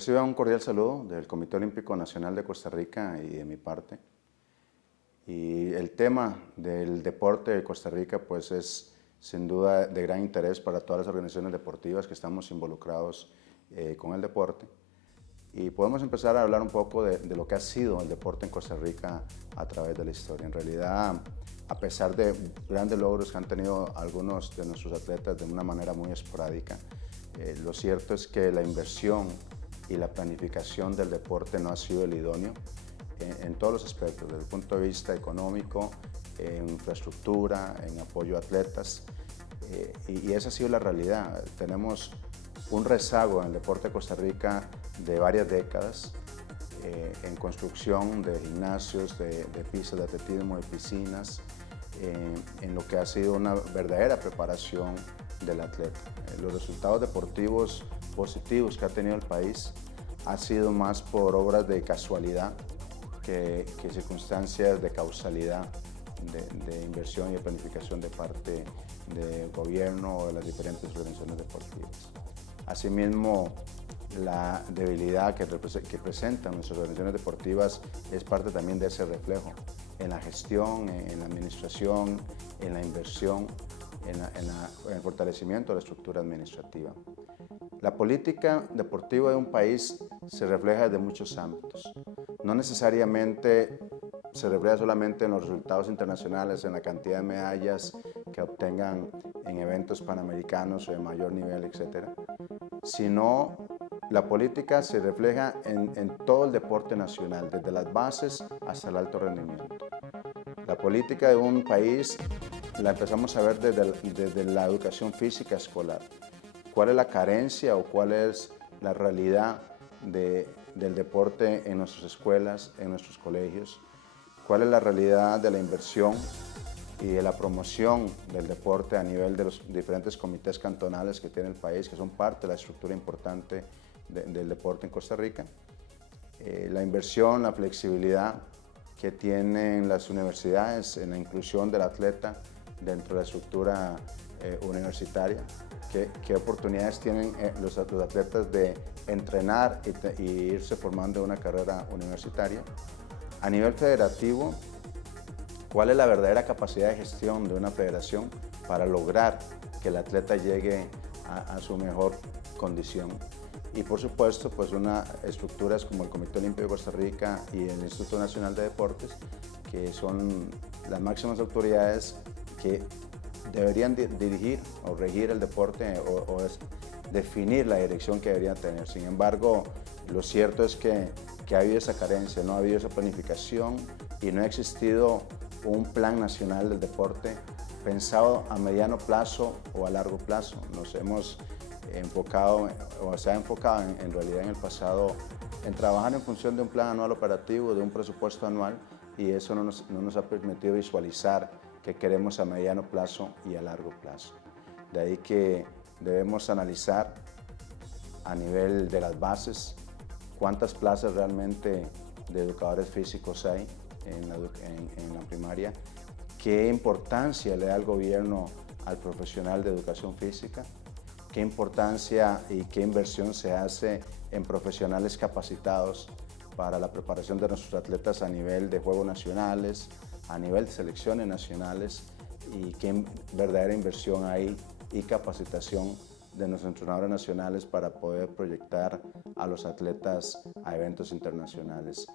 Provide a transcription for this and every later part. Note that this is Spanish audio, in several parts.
Reciban un cordial saludo del Comité Olímpico Nacional de Costa Rica y de mi parte. Y el tema del deporte de Costa Rica pues es sin duda de gran interés para todas las organizaciones deportivas que estamos involucrados con el deporte. Y podemos empezar a hablar un poco de lo que ha sido el deporte en Costa Rica a través de la historia. En realidad, a pesar de grandes logros que han tenido algunos de nuestros atletas de una manera muy esporádica, lo cierto es que la inversión y la planificación del deporte no ha sido el idóneo en todos los aspectos, desde el punto de vista económico, en infraestructura, en apoyo a atletas, y esa ha sido la realidad. Tenemos un rezago en el deporte de Costa Rica de varias décadas en construcción de gimnasios, de pistas de atletismo, de piscinas, en lo que ha sido una verdadera preparación del atleta. Los resultados deportivos positivos que ha tenido el país ha sido más por obras de casualidad que circunstancias de causalidad, de inversión y de planificación de parte del gobierno o de las diferentes organizaciones deportivas. Asimismo, la debilidad que presentan nuestras organizaciones deportivas es parte también de ese reflejo en la gestión, en la administración, en la inversión, en el fortalecimiento de la estructura administrativa. La política deportiva de un país se refleja desde muchos ámbitos. No necesariamente se refleja solamente en los resultados internacionales, en la cantidad de medallas que obtengan en eventos panamericanos o de mayor nivel, etcétera, sino la política se refleja en todo el deporte nacional, desde las bases hasta el alto rendimiento. La política de un país la empezamos a ver desde la educación física escolar. ¿Cuál es la carencia o cuál es la realidad del deporte en nuestras escuelas, en nuestros colegios? ¿Cuál es la realidad de la inversión y de la promoción del deporte a nivel de los diferentes comités cantonales que tiene el país, que son parte de la estructura importante del deporte en Costa Rica? La inversión, la flexibilidad que tienen las universidades en la inclusión del atleta dentro de la estructura universitaria, qué oportunidades tienen los atletas de entrenar y irse formando una carrera universitaria. A nivel federativo, ¿cuál es la verdadera capacidad de gestión de una federación para lograr que el atleta llegue a su mejor condición? Y por supuesto, pues unas estructuras como el Comité Olímpico de Costa Rica y el Instituto Nacional de Deportes, que son las máximas autoridades que deberían dirigir o regir el deporte o definir la dirección que deberían tener. Sin embargo, lo cierto es que ha habido esa carencia, no ha habido esa planificación y no ha existido un plan nacional del deporte pensado a mediano plazo o a largo plazo. Nos hemos enfocado, o se ha enfocado en realidad en el pasado, en trabajar en función de un plan anual operativo, de un presupuesto anual, y eso no nos ha permitido visualizar qué queremos a mediano plazo y a largo plazo. De ahí que debemos analizar a nivel de las bases cuántas plazas realmente de educadores físicos hay en la primaria, qué importancia le da el gobierno al profesional de educación física, qué importancia y qué inversión se hace en profesionales capacitados para la preparación de nuestros atletas a nivel de juegos nacionales, a nivel de selecciones nacionales, y qué verdadera inversión hay y capacitación de nuestros entrenadores nacionales para poder proyectar a los atletas a eventos internacionales.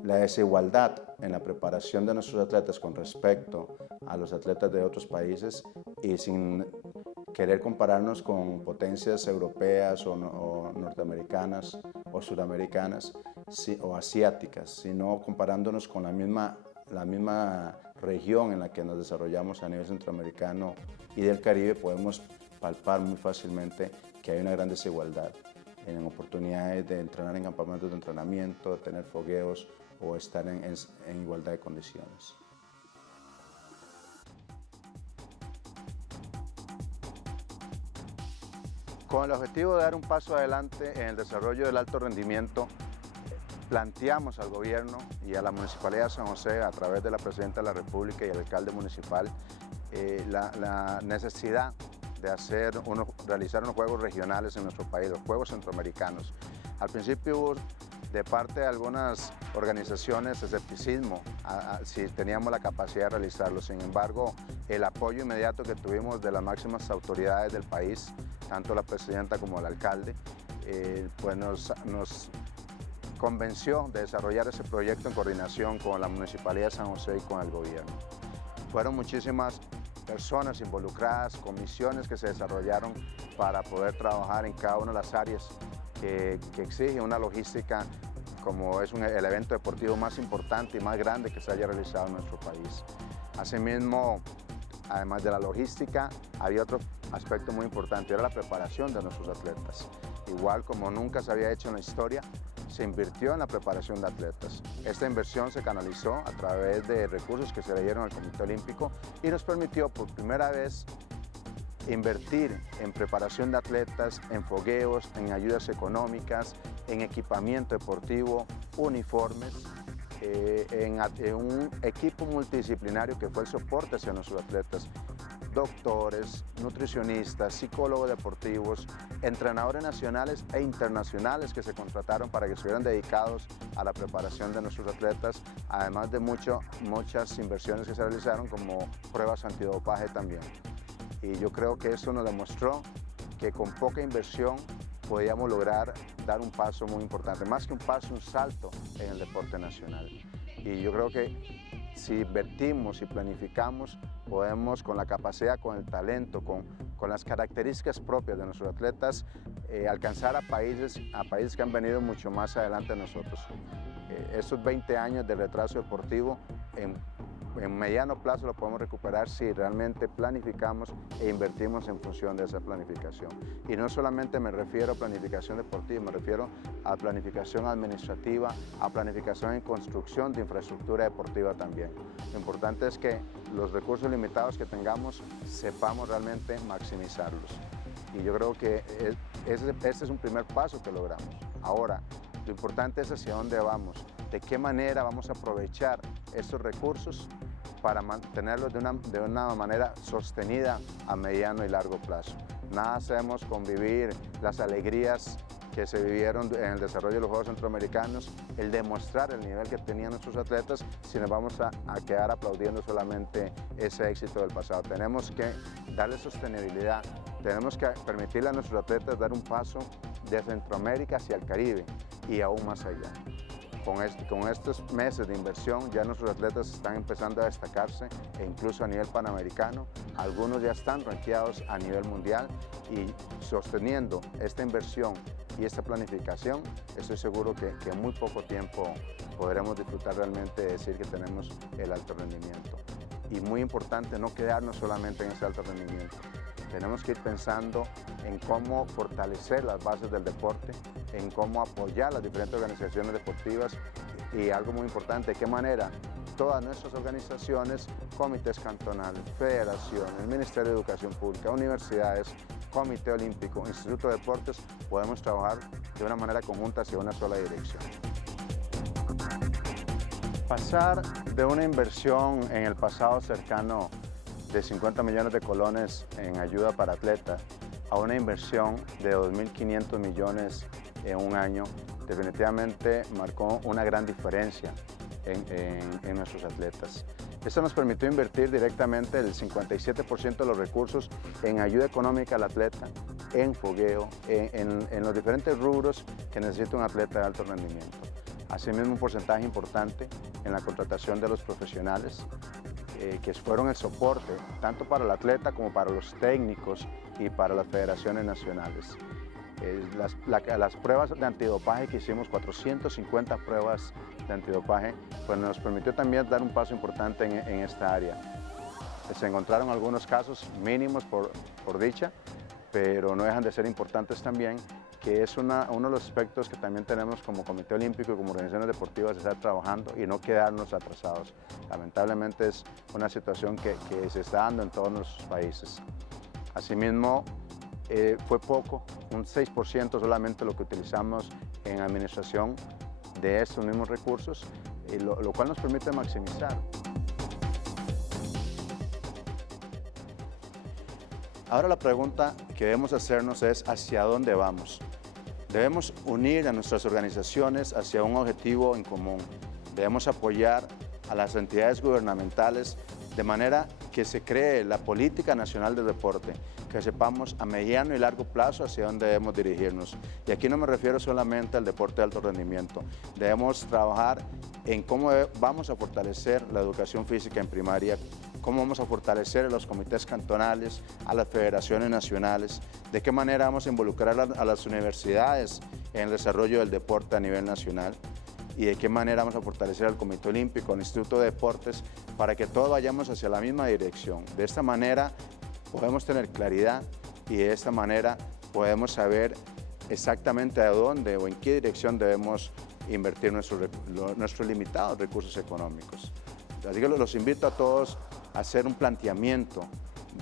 La desigualdad en la preparación de nuestros atletas con respecto a los atletas de otros países, y sin querer compararnos con potencias europeas o norteamericanas o suramericanas o asiáticas, sino comparándonos con la misma región en la que nos desarrollamos a nivel centroamericano y del Caribe, podemos palpar muy fácilmente que hay una gran desigualdad en oportunidades de entrenar en campamentos de entrenamiento, de tener fogueos o estar en igualdad de condiciones. Con el objetivo de dar un paso adelante en el desarrollo del alto rendimiento, planteamos al gobierno y a la Municipalidad de San José, a través de la Presidenta de la República y el alcalde municipal, la necesidad de realizar unos juegos regionales en nuestro país, los Juegos Centroamericanos. Al principio hubo de parte de algunas organizaciones escepticismo si teníamos la capacidad de realizarlo. Sin embargo, el apoyo inmediato que tuvimos de las máximas autoridades del país, tanto la presidenta como el alcalde, pues nos convenció de desarrollar ese proyecto en coordinación con la Municipalidad de San José y con el gobierno. Fueron muchísimas personas involucradas, comisiones que se desarrollaron para poder trabajar en cada una de las áreas que exige una logística como es el evento deportivo más importante y más grande que se haya realizado en nuestro país. Asimismo, además de la logística, había otro aspecto muy importante, era la preparación de nuestros atletas. Igual como nunca se había hecho en la historia, se invirtió en la preparación de atletas. Esta inversión se canalizó a través de recursos que se le dieron al Comité Olímpico y nos permitió por primera vez invertir en preparación de atletas, en fogueos, en ayudas económicas, en equipamiento deportivo, uniformes, en un equipo multidisciplinario que fue el soporte hacia nuestros atletas. Doctores, nutricionistas, psicólogos deportivos, entrenadores nacionales e internacionales que se contrataron para que estuvieran dedicados a la preparación de nuestros atletas, además de muchas inversiones que se realizaron como pruebas antidopaje también. Y yo creo que eso nos demostró que con poca inversión podíamos lograr dar un paso muy importante, más que un paso, un salto en el deporte nacional. Y yo creo que si invertimos y planificamos, podemos con la capacidad, con el talento, con las características propias de nuestros atletas, alcanzar a países que han venido mucho más adelante de nosotros. Estos 20 años de retraso deportivo, en mediano plazo lo podemos recuperar si realmente planificamos e invertimos en función de esa planificación. Y no solamente me refiero a planificación deportiva, me refiero a planificación administrativa, a planificación en construcción de infraestructura deportiva también. Lo importante es que los recursos limitados que tengamos sepamos realmente maximizarlos. Y yo creo que este es un primer paso que logramos. Ahora, lo importante es hacia dónde vamos, de qué manera vamos a aprovechar estos recursos para mantenerlos de una manera sostenida a mediano y largo plazo. Nada hacemos con vivir las alegrías que se vivieron en el desarrollo de los Juegos Centroamericanos, el demostrar el nivel que tenían nuestros atletas, si nos vamos a quedar aplaudiendo solamente ese éxito del pasado. Tenemos que darle sostenibilidad, tenemos que permitirle a nuestros atletas dar un paso de Centroamérica hacia el Caribe y aún más allá. Con estos meses de inversión ya nuestros atletas están empezando a destacarse e incluso a nivel panamericano. Algunos ya están rankeados a nivel mundial y sosteniendo esta inversión y esta planificación, estoy seguro que en muy poco tiempo podremos disfrutar realmente de decir que tenemos el alto rendimiento. Y muy importante no quedarnos solamente en ese alto rendimiento. Tenemos que ir pensando en cómo fortalecer las bases del deporte, en cómo apoyar las diferentes organizaciones deportivas y algo muy importante, de qué manera todas nuestras organizaciones, comités cantonales, federaciones, Ministerio de Educación Pública, universidades, Comité Olímpico, Instituto de Deportes, podemos trabajar de una manera conjunta hacia una sola dirección. Pasar de una inversión en el pasado cercano de 50 millones de colones en ayuda para atletas a una inversión de 2.500 millones en un año, definitivamente marcó una gran diferencia en nuestros atletas. Esto nos permitió invertir directamente el 57% de los recursos en ayuda económica al atleta, en fogueo, en los diferentes rubros que necesita un atleta de alto rendimiento. Asimismo, un porcentaje importante en la contratación de los profesionales, que fueron el soporte tanto para el atleta como para los técnicos y para las federaciones nacionales. Las pruebas de antidopaje que hicimos, 450 pruebas de antidopaje, pues nos permitió también dar un paso importante en esta área. Se encontraron algunos casos mínimos por dicha, pero no dejan de ser importantes también, que es uno de los aspectos que también tenemos como Comité Olímpico y como organizaciones deportivas de estar trabajando y no quedarnos atrasados. Lamentablemente es una situación que se está dando en todos nuestros países. Asimismo, fue poco, un 6% solamente lo que utilizamos en administración de estos mismos recursos, lo cual nos permite maximizar. Ahora la pregunta que debemos hacernos es ¿hacia dónde vamos? Debemos unir a nuestras organizaciones hacia un objetivo en común. Debemos apoyar a las entidades gubernamentales de manera que se cree la política nacional de deporte, que sepamos a mediano y largo plazo hacia dónde debemos dirigirnos. Y aquí no me refiero solamente al deporte de alto rendimiento. Debemos trabajar en cómo vamos a fortalecer la educación física en primaria, cómo vamos a fortalecer a los comités cantonales, a las federaciones nacionales, de qué manera vamos a involucrar a las universidades en el desarrollo del deporte a nivel nacional, y de qué manera vamos a fortalecer al Comité Olímpico, al Instituto de Deportes, para que todos vayamos hacia la misma dirección. De esta manera podemos tener claridad y de esta manera podemos saber exactamente a dónde o en qué dirección debemos invertir nuestros limitados recursos económicos. Así que los invito a todos a hacer un planteamiento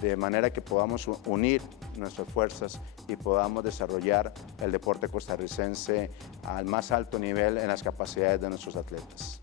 de manera que podamos unir nuestras fuerzas y podamos desarrollar el deporte costarricense al más alto nivel en las capacidades de nuestros atletas.